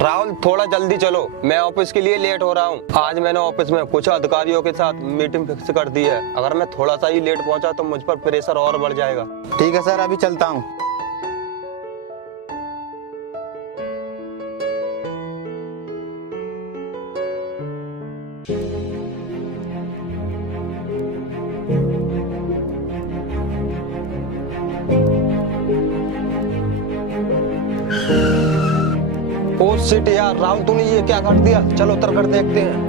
राहुल थोड़ा जल्दी चलो, मैं ऑफिस के लिए लेट हो रहा हूँ। आज मैंने ऑफिस में कुछ अधिकारियों के साथ मीटिंग फिक्स कर दी है। अगर मैं थोड़ा सा ही लेट पहुंचा तो मुझ पर प्रेशर और बढ़ जाएगा। ठीक है सर, अभी चलता हूँ। ओ शिट यार, राहुल तूने ये क्या कर दिया। चलो उतर कर देखते हैं।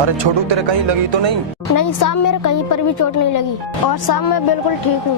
अरे छोटू, तेरे कहीं लगी तो नहीं? नहीं साहब, मेरे कहीं पर भी चोट नहीं लगी और साहब मैं बिल्कुल ठीक हूँ।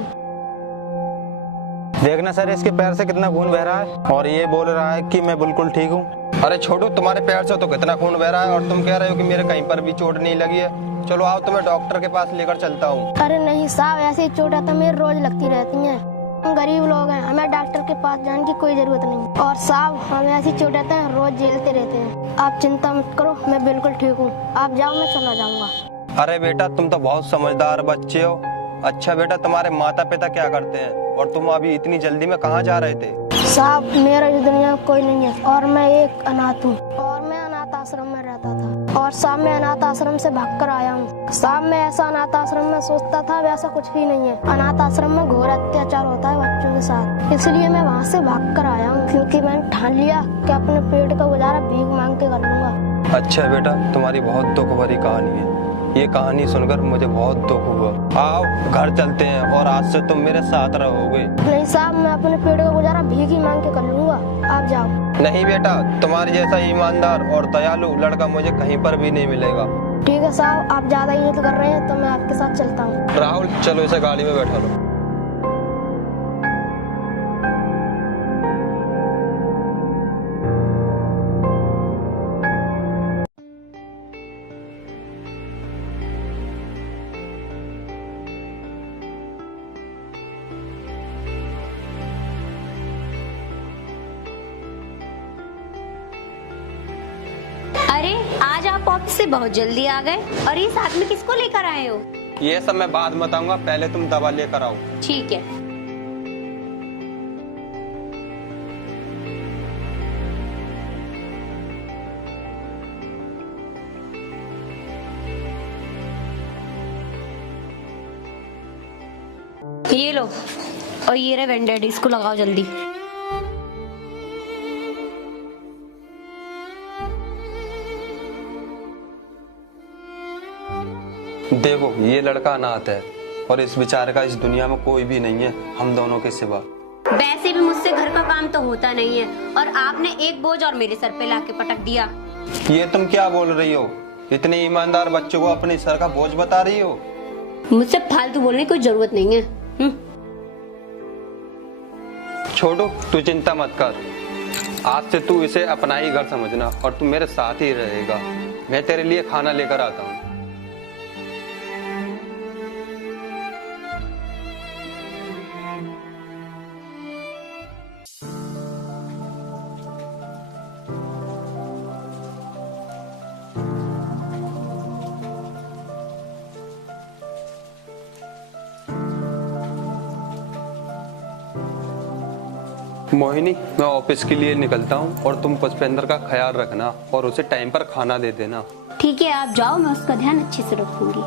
देखना सर, इसके पैर से कितना खून बह रहा है और ये बोल रहा है कि मैं बिल्कुल ठीक हूँ। अरे छोटू, तुम्हारे पैर से तो कितना खून बह रहा है और तुम कह रहे हो कि मेरे कहीं पर भी चोट नहीं लगी है। चलो आओ, तुम्हें डॉक्टर के पास लेकर चलता हूँ। अरे नहीं साहब, ऐसी चोटें तो मेरे रोज लगती रहती हैं। हम गरीब लोग हैं, हमें डॉक्टर के पास जाने की कोई जरूरत नहीं। और साहब हम ऐसी चोटें तो रोज झेलते रहते हैं। आप चिंता मत करो, मैं बिल्कुल ठीक हूँ। आप जाओ, मैं चला जाऊंगा। अरे बेटा, तुम तो बहुत समझदार बच्चे हो। अच्छा बेटा, तुम्हारे माता पिता क्या करते हैं और तुम अभी इतनी जल्दी में कहाँ जा रहे थे? साहब मेरा इस दुनिया में कोई नहीं है और मैं एक अनाथ हूँ और मैं अनाथ आश्रम में रहता था और साहब मैं अनाथ आश्रम से भागकर आया हूँ। साहब मैं ऐसा अनाथ आश्रम में सोचता था, वैसा कुछ भी नहीं है। अनाथ आश्रम में घोर अत्याचार होता है बच्चों के साथ, इसलिए मैं वहाँ से भागकर आया हूँ क्योंकि मैंने ठान लिया कि अपने पेट का गुजारा भीख मांग के कर लूंगा। अच्छा बेटा, तुम्हारी बहुत दुख भरी कहानी है। ये कहानी सुनकर मुझे बहुत दुख हुआ। आओ घर चलते हैं और आज से तुम मेरे साथ रहोगे। नहीं साहब, मैं अपने पेट का गुजारा भीख ही मांग के कर लूंगा। आप जाओ। नहीं बेटा, तुम्हारे जैसा ईमानदार और दयालु लड़का मुझे कहीं पर भी नहीं मिलेगा। ठीक है साहब, आप ज्यादा ही जिद कर रहे हैं तो मैं आपके साथ चलता हूँ। राहुल चलो, इसे गाड़ी में बैठा लो। अरे आज आप ऑफिस से बहुत जल्दी आ गए और ये साथ में किसको लेकर आए हो? ये सब मैं बाद में बताऊंगा, पहले तुम दवा लेकर आओ। ठीक है। ये लो, और ये रहे बैंडेड, इसको लगाओ जल्दी। देखो, ये लड़का अनाथ है और इस बेचारे का इस दुनिया में कोई भी नहीं है हम दोनों के सिवा। वैसे भी मुझसे घर का काम तो होता नहीं है और आपने एक बोझ और मेरे सर पे लाके पटक दिया। ये तुम क्या बोल रही हो? इतने ईमानदार बच्चों को अपने सर का बोझ बता रही हो? मुझसे फालतू बोलने की कोई जरूरत नहीं है। छोटू, तू चिंता मत कर। आज से तू इसे अपना ही घर समझना और तू मेरे साथ ही रहेगा। मैं तेरे लिए खाना लेकर आता हूँ। मोहिनी, मैं ऑफिस के लिए निकलता हूँ और तुम पुष्पेंद्र का ख्याल रखना और उसे टाइम पर खाना दे देना। ठीक है, आप जाओ, मैं उसका ध्यान अच्छे से रखूंगी।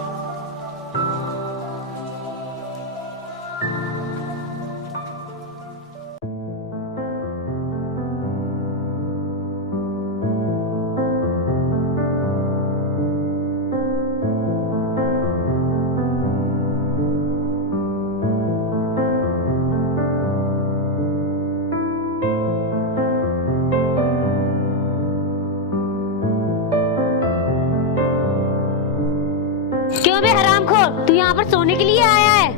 क्यों बे हरामखोर, तू यहाँ पर सोने के लिए आया है?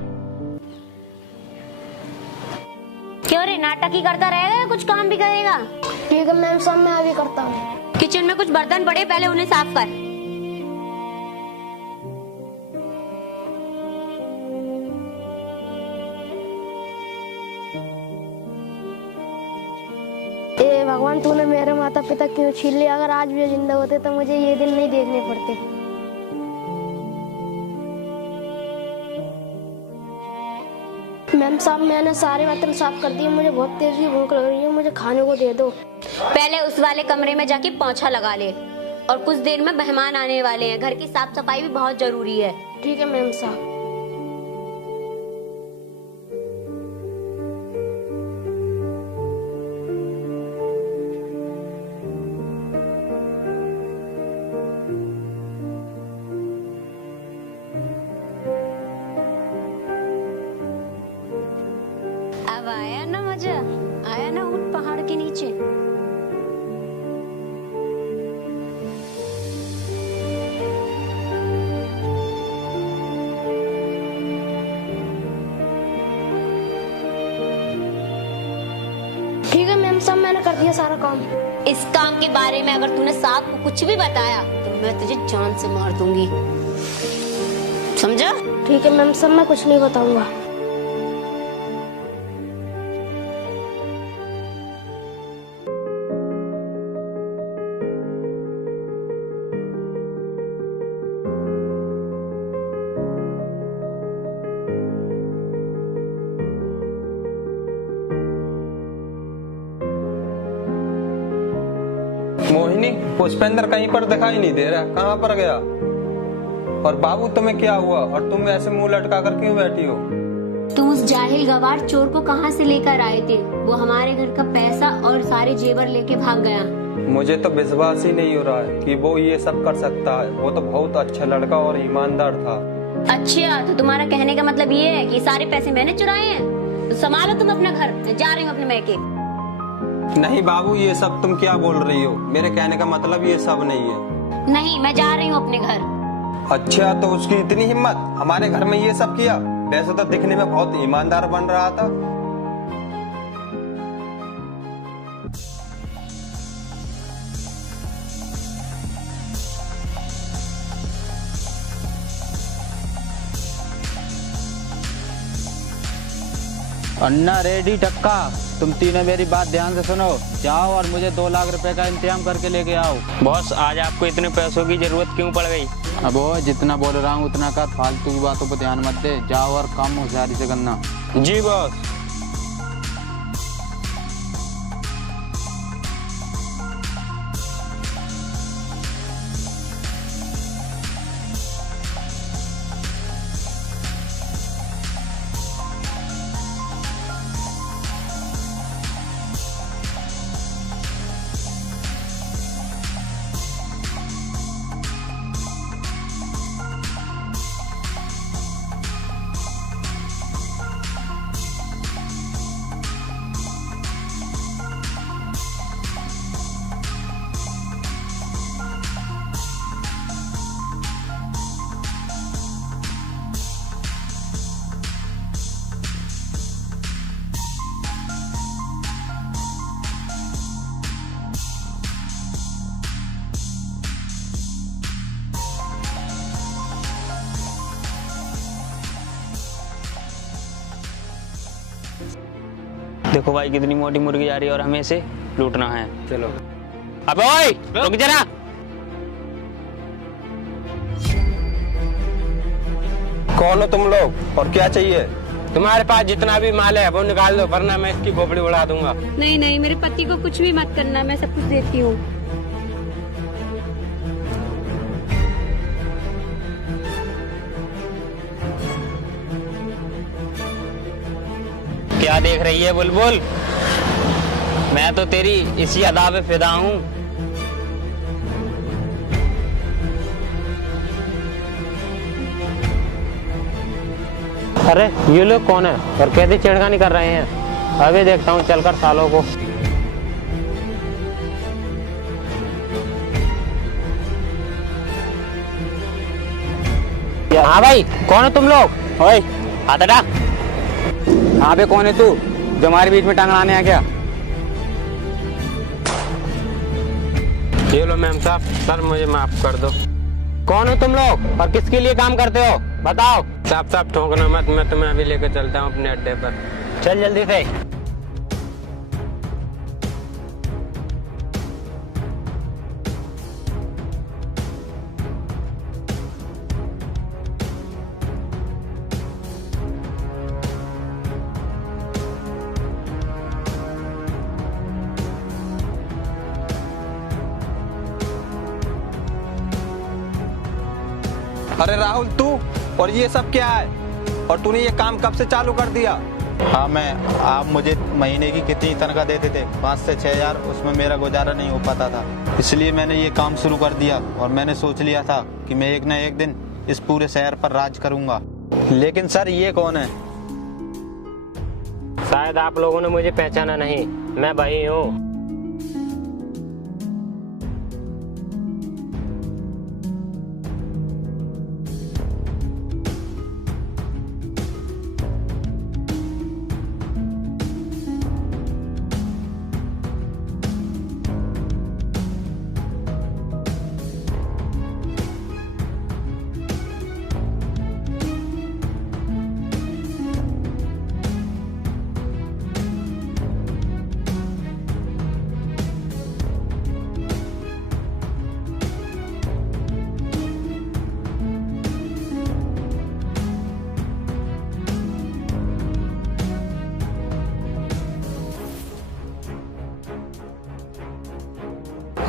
क्यों रे, नाटक ही करता रहेगा या कुछ काम भी करेगा? ठीक है मैम साहब, मैं अभी करता हूँ। किचन में कुछ बर्तन पड़े, पहले उन्हें साफ कर। ए भगवान, तूने मेरे माता पिता क्यों छीन लिया? अगर आज भी जिंदा होते तो मुझे ये दिन नहीं देखने पड़ते। मैम साहब मैंने सारे बर्तन साफ कर दिए, मुझे बहुत तेज की भूख लग रही है, मुझे खाने को दे दो। पहले उस वाले कमरे में जाके पोंछा लगा ले, और कुछ देर में मेहमान आने वाले हैं, घर की साफ सफाई भी बहुत जरूरी है। ठीक है मैम साहब। अब आया ना मजा, आया ना ऊंट पहाड़ के नीचे। ठीक है मैम साहब, मैंने कर दिया सारा काम। इस काम के बारे में अगर तूने साहब को कुछ भी बताया तो मैं तुझे जान से मार दूंगी, समझा? ठीक है मैम साहब, मैं कुछ नहीं बताऊंगा। मोहिनी, पुष्पेंद्र कहीं पर दिखाई नहीं दे रहा, कहाँ पर गया? और बाबू तुम्हें क्या हुआ और तुम ऐसे मुंह लटका कर क्यों बैठी हो? तुम उस जाहिल गवार चोर को कहाँ से लेकर आए थे? वो हमारे घर का पैसा और सारे जेवर लेके भाग गया। मुझे तो विश्वास ही नहीं हो रहा है कि वो ये सब कर सकता है। वो तो बहुत अच्छा लड़का और ईमानदार था। अच्छा, तो तुम्हारा कहने का मतलब ये है कि सारे पैसे मैंने चुराए हैं? तो संभालो तुम अपना घर, मैं जा रही हूँ अपने मैके। नहीं बाबू, ये सब तुम क्या बोल रही हो? मेरे कहने का मतलब ये सब नहीं है। नहीं, मैं जा रही हूँ अपने घर। अच्छा, तो उसकी इतनी हिम्मत, हमारे घर में ये सब किया? वैसे तो दिखने में बहुत ईमानदार बन रहा था। अन्ना रेडी टक्का, तुम तीनों मेरी बात ध्यान से सुनो। जाओ और मुझे 2 लाख रुपए का इंतजाम करके लेके आओ। बॉस, आज आपको इतने पैसों की जरूरत क्यों पड़ गई? अब वो जितना बोल रहा हूँ उतना कर, फालतू की बातों पर ध्यान मत दे। जाओ और काम होशियारी से करना। जी बॉस। देखो भाई, कितनी मोटी मुर्गी जा रही है और हमें इसे लूटना है। चलो। अबे ओए, रुक जरा। कौन हो तुम लोग और क्या चाहिए? तुम्हारे पास जितना भी माल है वो निकाल दो, वरना मैं इसकी खोपड़ी उड़ा दूंगा। नहीं नहीं, मेरे पति को कुछ भी मत करना, मैं सब कुछ देती हूँ। क्या देख रही है बुलबुल? मैं तो तेरी इसी अदा पे फिदा हूँ। अरे ये लोग कौन है और कैसे छेड़खानी कर रहे हैं? अभी देखता हूँ चलकर सालों को। हाँ भाई, कौन है तुम लोग? ओए हाथ हटा। हाँ बे, कौन है तू जो हमारे बीच में टांग लाने आ गया? ये लो मैम साहब, सर मुझे माफ कर दो। कौन हो तुम लोग और किसके लिए काम करते हो, बताओ। साहब ठोकना मत, मैं तुम्हें अभी लेकर चलता हूँ अपने अड्डे पर। चल जल्दी से। अरे राहुल, तू और ये सब क्या है? और तूने ये काम कब से चालू कर दिया? हाँ आप मुझे महीने की कितनी तनख्वाह देते थे? 5 से 6 हज़ार। उसमें मेरा गुजारा नहीं हो पाता था, इसलिए मैंने ये काम शुरू कर दिया और मैंने सोच लिया था कि मैं एक न एक दिन इस पूरे शहर पर राज करूंगा। लेकिन सर, ये कौन है? शायद आप लोगों ने मुझे पहचाना नहीं, मैं वही हूँ।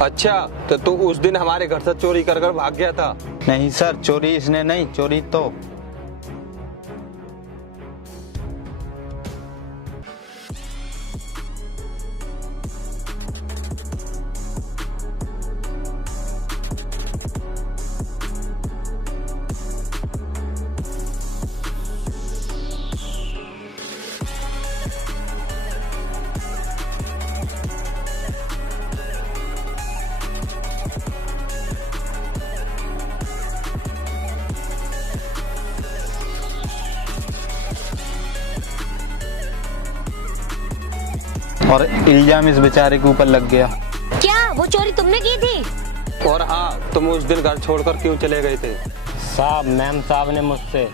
अच्छा, तो तू उस दिन हमारे घर से चोरी कर भाग गया था? नहीं सर, चोरी इसने नहीं, चोरी तो और इल्जाम इस बेचारे के ऊपर लग गया। क्या वो चोरी तुमने की थी? और हाँ, तुम उस दिन घर छोड़कर क्यों चले गए थे? साहब, मैम साहब ने मुझसे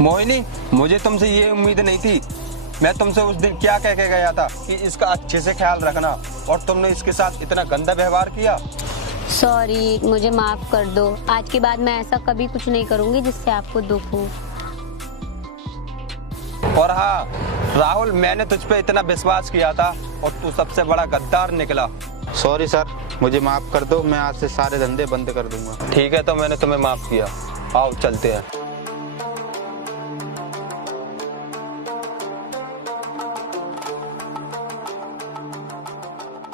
मोहिनी, मुझे तुमसे ये उम्मीद नहीं थी। मैं तुमसे उस दिन क्या कह के गया था कि इसका अच्छे से ख्याल रखना, और तुमने इसके साथ इतना गंदा व्यवहार किया। सॉरी, मुझे माफ कर दो। आज के बाद मैं ऐसा कभी कुछ नहीं करूंगी जिससे आपको दुख हो। और हाँ राहुल, मैंने तुझ पे इतना विश्वास किया था और तू सबसे बड़ा गद्दार निकला। सॉरी सर, मुझे माफ कर दो। मैं आज से सारे धंधे बंद कर दूंगा। ठीक है, तो मैंने तुम्हें माफ किया। आओ चलते हैं।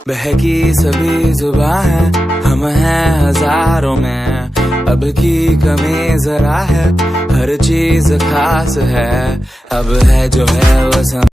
बहकी सभी जुबां है, हम हैं हजारों में, अब की कमी जरा है, हर चीज खास है, अब है जो है वो